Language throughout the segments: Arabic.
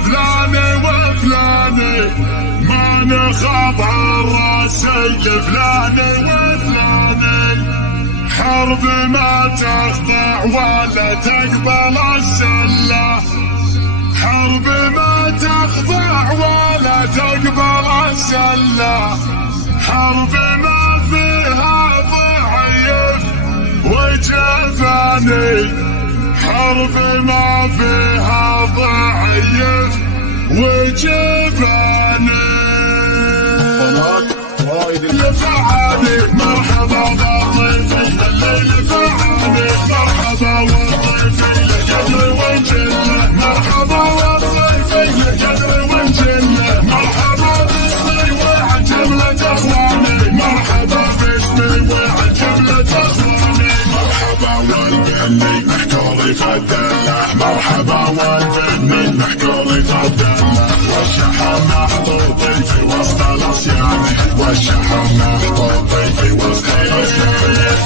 فلاني وفلاني ما نخاف عالراسي فلاني وفلاني. حرب ما تخضع ولا تقبل السلة، حرب ما تخضع ولا تقبل السلة، حرب ما فيها ضعيف وجفاني، حرب ما فيها ضعيف وجفاني. لفعاني مرحبا بالضيف الليل فعاني، مرحبا والضيف القدر والجنة، مرحبا والضيف القدر والجنة، مرحبا باسمي وعن جملة اخواني، مرحبا باسمي وعن جملة اخواني. مرحبا والبني محكوري في الدلة، مرحبا والبني محكوري في الدلة، والشحن محطوطي في وسط الأصيان، والشحن محطوطي في وسط الأصيان.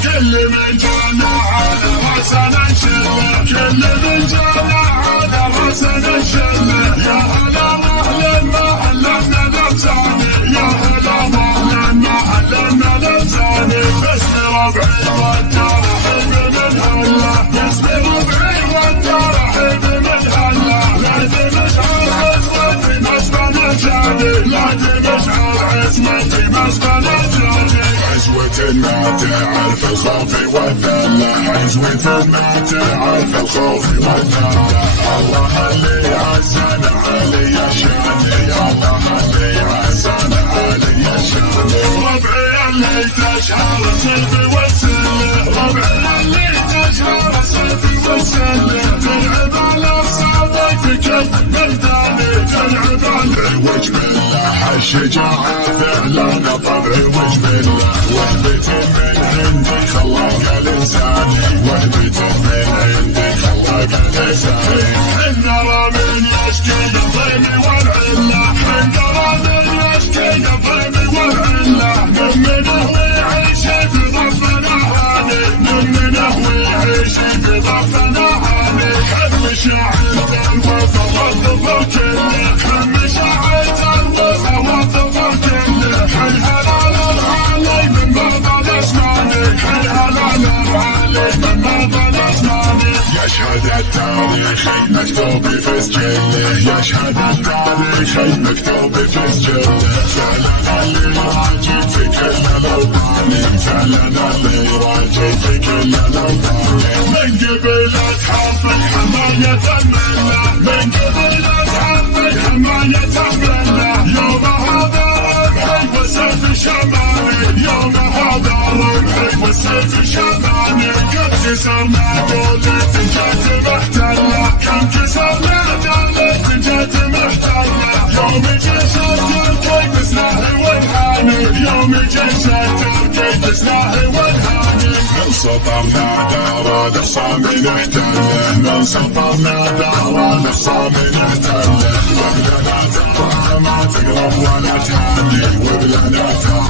كل من جانا على راسنا نشله، كل من جانا على راسنا نشله، يا هلا واهلا ما علمنا لبساني، يا هلا واهلا ما علمنا لبساني. باسم ربعي والترحيب من هلا، باسم ربعي والترحيب من هلا. لا تمشعر عزمتي مسبنا جاني، لا تمشعر عزمتي مسبنا جاني. عزوة ما تعرف الخوف والذلة، عزوة ما تعرف الخوف والذلة. الله اللي عزنا علي شاني، الله اللي عزنا علي شاني. ربعي اللي تشهر سيفي والسلة، ربعي اللي تشهر سيفي والسلة. تلعب على صعبك في كل ميداني، تلعب على وجه بالله الشجاعة فعلا طبعي وجه بالله. وهبة من عندي خلاق الإنساني، وهبة من عندي خلاق الإنساني. حنقرا من يشكي الضيم والعلة، حنقرا من يشكي الضيم والعلة. منه ويعيش في ضفنا هاني، منه ويعيش في ضفنا هاني. حب شاعر الوفا والظفر كله، حب شاعر الوفا والظفر كله. حي هلال العالي من بعض الاسناني، حي هلال العالي من بعض الاسناني. يشهد التاريخ مكتوب في سجله، يشهد التاريخ مكتوب في سجله. فعلا اللي راجي في كل الاوطان، فعلا اللي راجي في كل الاوطان. من قبيلة حرب حماية الملة، من قبيلة حرب حماية الملة. يوم هذا رمحي والسيف الشمالي، يوم هذا رمحي والسيف الشمالي. قد كسرنا دولة جات محتلة، كم كسرنا دولة جات محتلة. يوم جيش التركي بسلاحي والهاني، يوم جيش التركي بسلاحي والهاني. من سطرنا دار الاخصام نحتله، من سطرنا دار الاخصام نحتله. وبلنا ترى ما تقرب ولا تهاني، وبلنا ترى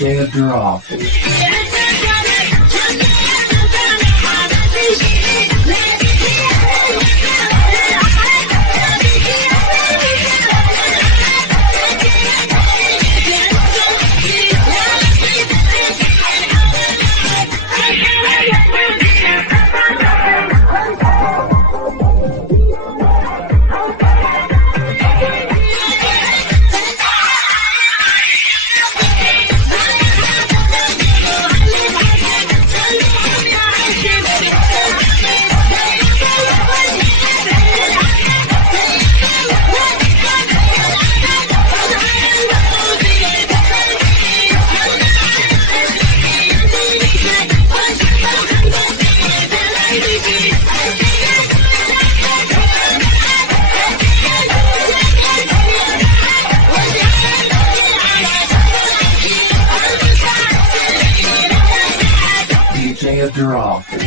DJ Abdurrahman. DJ Abdurrahman.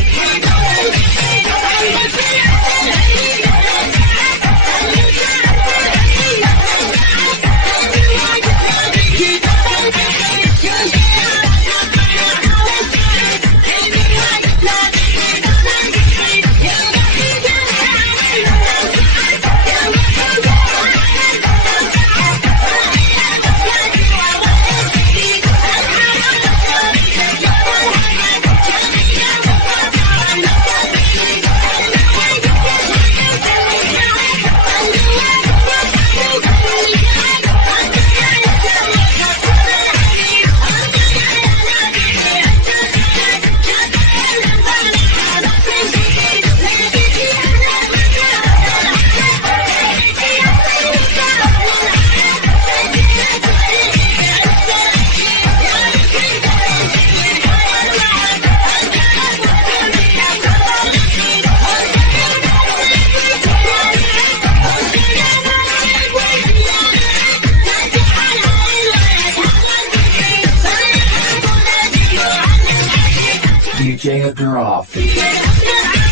DJ Abdurrahman.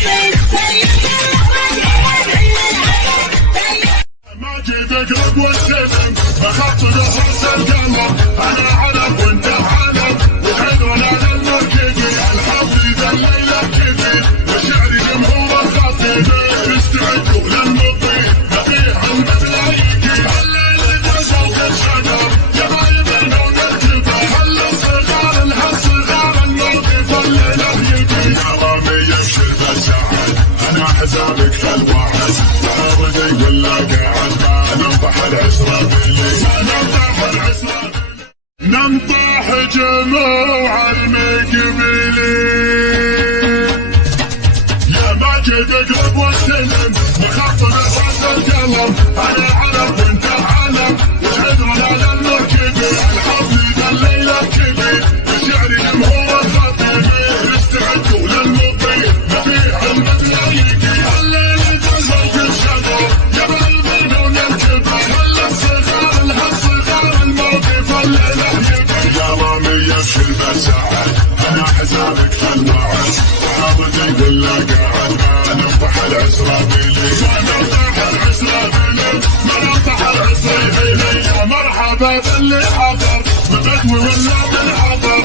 ما جيت اقرب والسلم اخذت نص القلب انا علم وانت علم وحيدنا للمركزي الحظ ذا الليله كثير وشعري جمهور الخطيب استعدوا للمضي نبيع المتلايكي الليل فوق الشجر جمايل نوم الكبر خل الصغار الصغار الموقف الليله يجي حرامي يمشي الساعد انا حسابك خلوعد ودي ولا قاعد ننطح العسرة بالليل ننطح جموع المقبلين يا ماجد اقرب واستلم وخط نصاص القلم انا علم وانت علم وشعرنا للمركبي الحظ ذا الليله كبير وشعري جمهور الخطيب استعدوا للمضي نبيع المتلايكي الليل فوق الشجر جبل بدون الكبر خل الصغار الصغار الموقف الليله يبي يا رامي يمشي المساعد انا حسابك خلوعد حافظي ولا قاعد ما ننطح العسرة بالليل ننطح العسرة بالليل ننطح العسرة هي مرحبا باللي حضر بدوي ولا بالحضر